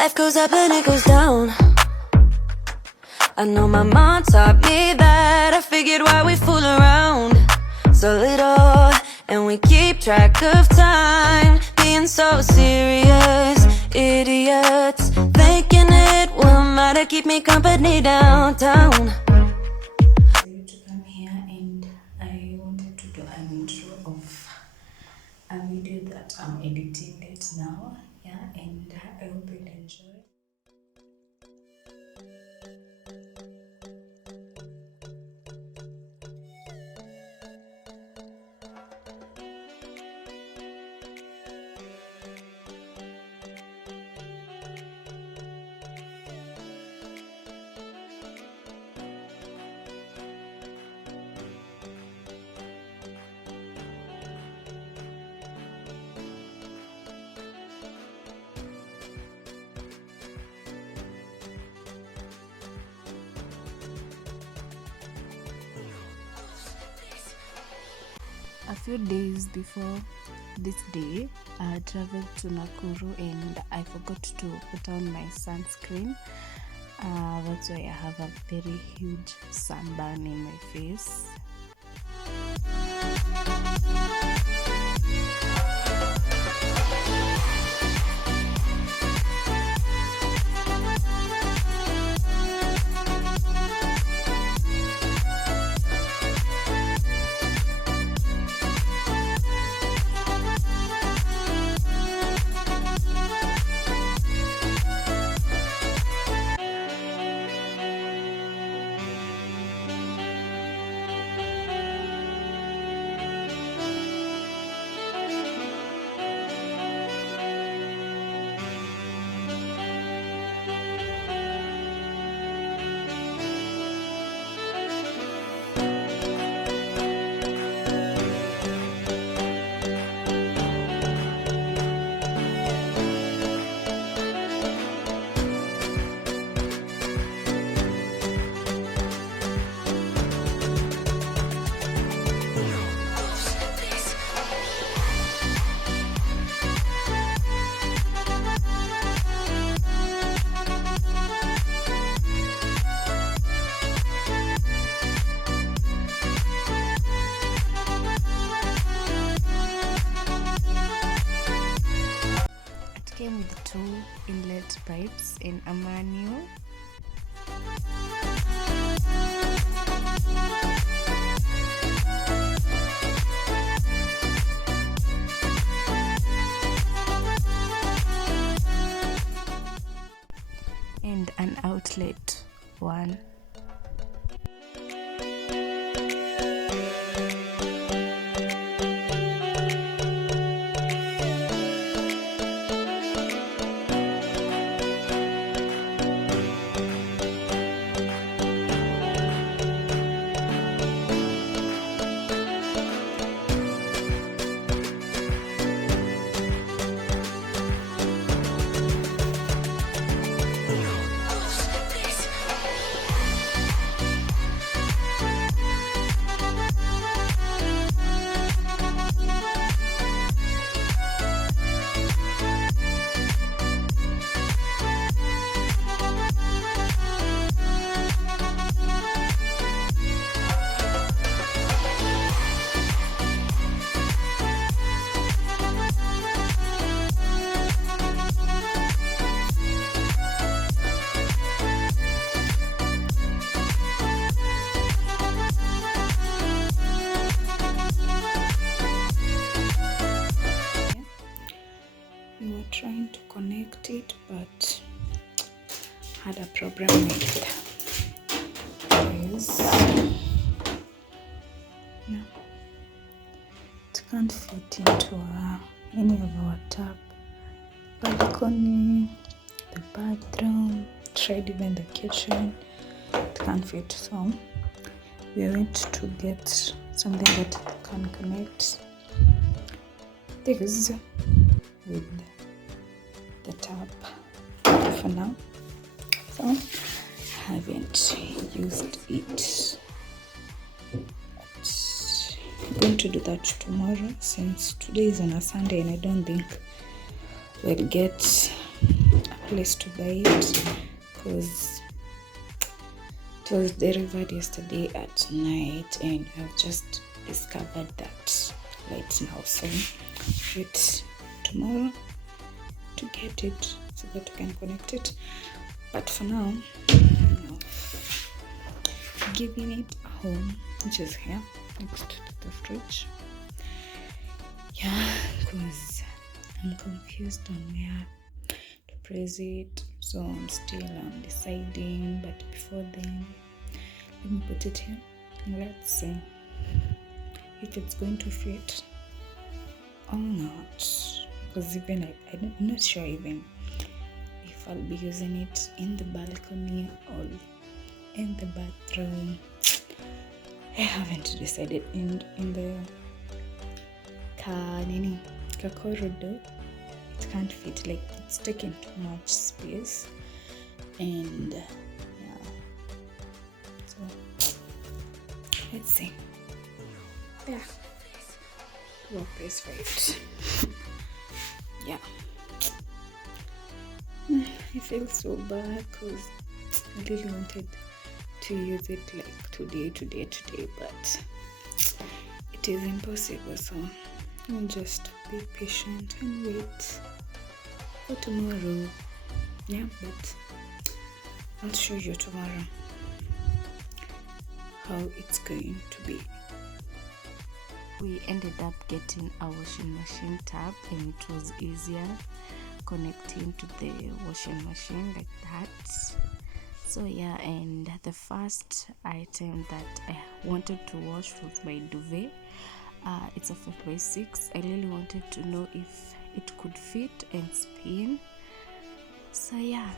Life goes up and it goes down. I know my mom taught me that. I figured why we fool around so little, and we keep track of time, being so serious. Idiots thinking it will matter, keep me company downtown. For you to come here, and I wanted to do an intro of a video that I'm editing it now. Yeah, and I hope you'll enjoy. A few days before this day, I traveled to Nakuru and I forgot to put on my sunscreen. That's why I have a very huge sunburn in my face. Came with 2 inlet pipes in a manual. And an outlet one. We were trying to connect it, but had a problem with this. Yeah, it can't fit into any of our tap, balcony, the bathroom, tried even the kitchen. It can't fit, so we went to get something that can connect this with the tap for now. So I haven't used it. I'm going to do that tomorrow, since today is on a Sunday and I don't think we'll get place to buy it because it was delivered yesterday at night and I've just discovered that right now, so wait tomorrow to get it so that we can connect it. But for now, I'm giving it a home, which is here next to the fridge. Yeah, because I'm confused on where to place it, so I'm still deciding. But before then, let me put it here and let's see if it's going to fit or not, because even I'm not sure even if I'll be using it in the balcony or in the bathroom. I haven't decided. In the corridor, it can't fit, like it's taking too much space, and yeah, so let's see. Yeah, what place for it? Yeah, I feel so bad because I really wanted to use it like today, but it is impossible, so I'll just be patient and wait for tomorrow. Yeah, but I'll show you tomorrow how it's going to be. We ended up getting a washing machine tab, and it was easier connecting to the washing machine like that. So yeah, and the first item that I wanted to wash was my duvet. It's a 5x6. I really wanted to know if it could fit and spin. So yeah.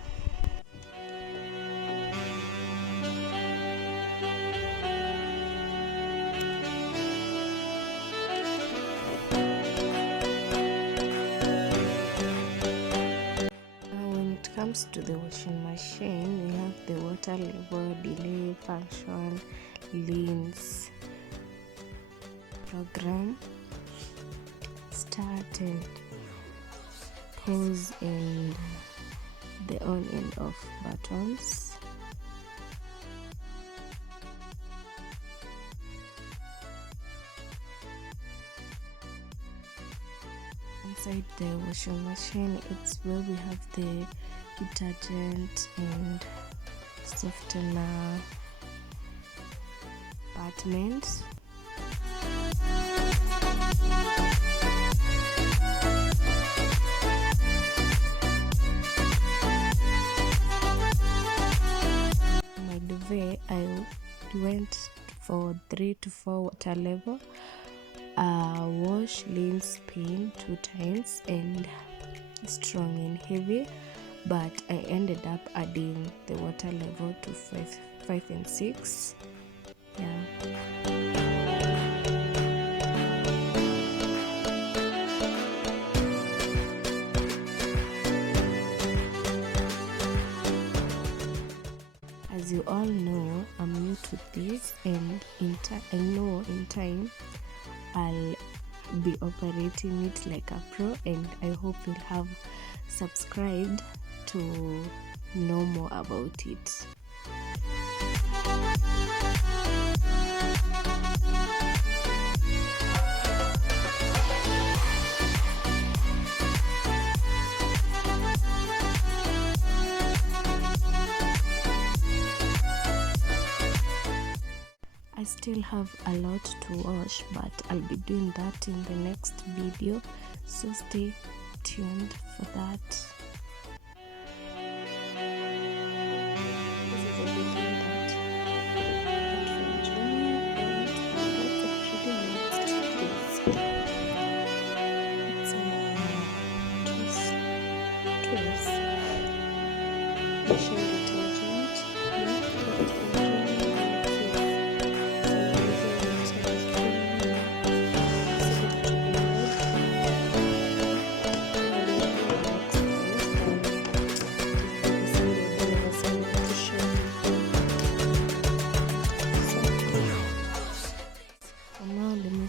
When it comes to the washing machine, we have the water level, delay, function, leans, program, start and pause, and the on and off buttons. Inside the washing machine, it's where we have the detergent and softener compartments. My duvet, I went for 3 to 4 water level, wash, lean, spin 2 times, and strong and heavy, but I ended up adding the water level to 5 and 6. Yeah. As you all know, I'm new to this, and I know in time I'll be operating it like a pro, and I hope you'll have subscribed to know more about it. I still have a lot to wash, but I'll be doing that in the next video, so stay tuned for that.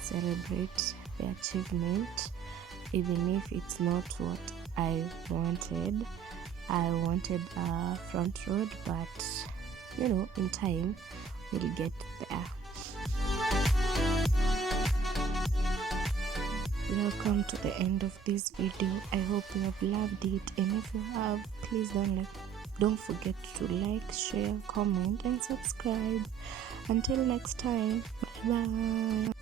Celebrate the achievement, even if it's not what I wanted. I wanted a front road, but you know, in time we'll get there. We have come to the end of this video. I hope you have loved it, and if you have, please don't forget to like, share, comment and subscribe. Until next time, bye bye.